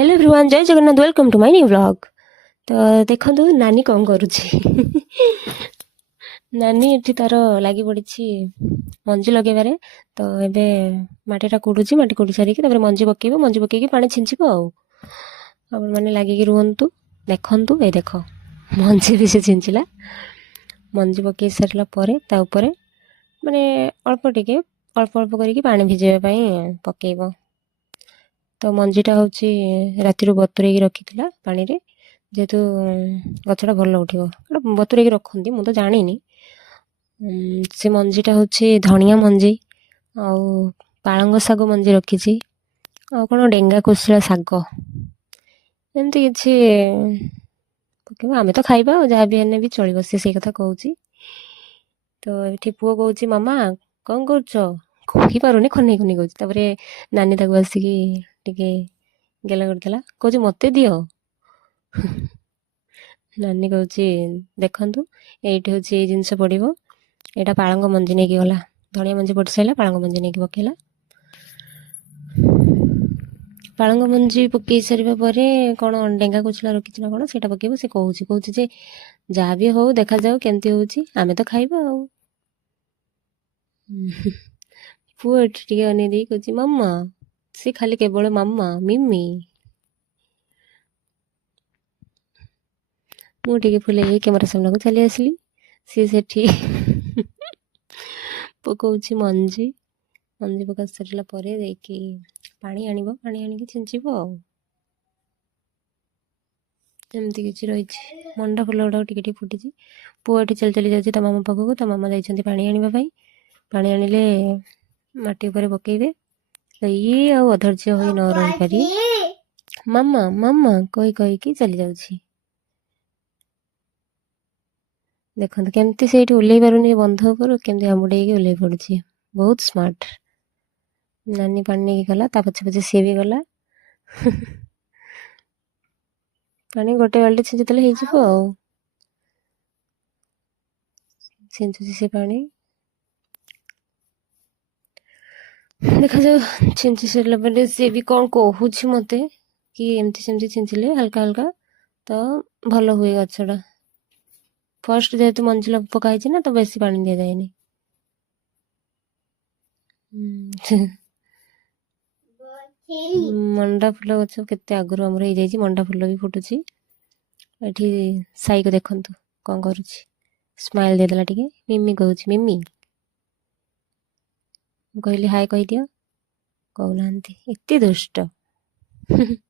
Hello everyone, जय Jagannath. Welcome to my new vlog. तो देखो नानी कौन करुछि। नानी एठी तार लागी पड़ी मंजी लगेबारे। तो एबे माटीटा कुड़ुछि, माटी कुड़ी सारिकी तापर मंजी पकेइबो, मंजी पकेइकी पानी छिंचिबो। आपण माने लागिकी रुहंतु, देखंतु। ए देखो मंजी भी से छिंचिला। मंजी पकेइ सारिला परे ता ऊपर माने अल्प टिके अल्प अल्प करिकी पानी भिजेबा पई पकेइबो। तो मंजीटा हूँ राति बतुरे रखी पानी रे, जेहेतु गछटा भल उठिबो बतुरे रखती मु तो जानी। से मंजीटा हूँ धनिया मंजी आउ पालंग शाग मंजी रखी आ कौन डेंगा कोशिला शाग एमती किसी पकेबा। आमे तो खाइबा जहाँ भी हेने भी चलिबो, से कथा कहूँ। तो ये पुओ कहूँ मामा कौन कर पारुनी, खने खुनी कहूँ। तापर नानी ताको आसिकी टिके गेला करदेला, कहूँ मते दियो। नानी कहूँ देखंतु एइठी हूँ ये जिनस पड़िबो। एटा पालंग मंजी नहीं गला, धनिया मंजी पड़ सारा पालंग मंजी नहीं पकेला। पालंग मंजी पकई सारा पर कौन डेंगा कुचला रखी ना कौन से पकेब। से कहूँ जे जहाँ भी हो देखा जाऊ केमती होउची, आमे तो खाइबा आउ। पुओ एठी टिके अनै देई कहूँ मम्मा, से खाली केवल मम्मा मिमी। मु टिके फुले कैमरा सामना को चली आसली। सी सेठी पकाउची मंजी, मंजी पका सारा पर पानी आनिबो, पानी आनिकी छिंचिबो। एमती किसी रही मंडा फुल गुड़ा टिके फुटी। पुओ एठी चली चली जाऊँ ता मामा पाखक, ता मामा जाइछन्ति पानी आनिबा पई। पानी आनिले माटी ऊपर पकेइबे। तो ये आउ अधैर्य होई न रही पारि मामा मामा कही कहीकि चली जाउछि। देखंतु केमती से ओल्लै पारुनी बंध ऊपर, केमती हामुडेइकी ओल्लै पड़ुछि। बहुत स्मार्ट। नानी पानी नहीं गला, ता पछे पछे सी भी गला। पानी गोटे बाल्टी छिंचिदेले हेइजिबो आउ। छिंचुछि से पानी, देखा जाऊ। छिंची सारा पर सी भी कौन कहूँ मते कि एमती सेमती छिंचिले हल्का हल्का तो भल हुए गछटा। फर्स्ट जेहेतु मंजिला पकाई ना, तो बेसी पानी दिया जाए नहीं। मंडा फुल गछ केते आगुरु हमर हो जाइछि, मंडा फुल भी फुटुछि। एठी साई को देखंतु कौन करुछि, स्माइल देदेला टिके। मिमी कहूछि मिमी। कहली हाय कही दियो, कहू नांती, एते दुष्ट।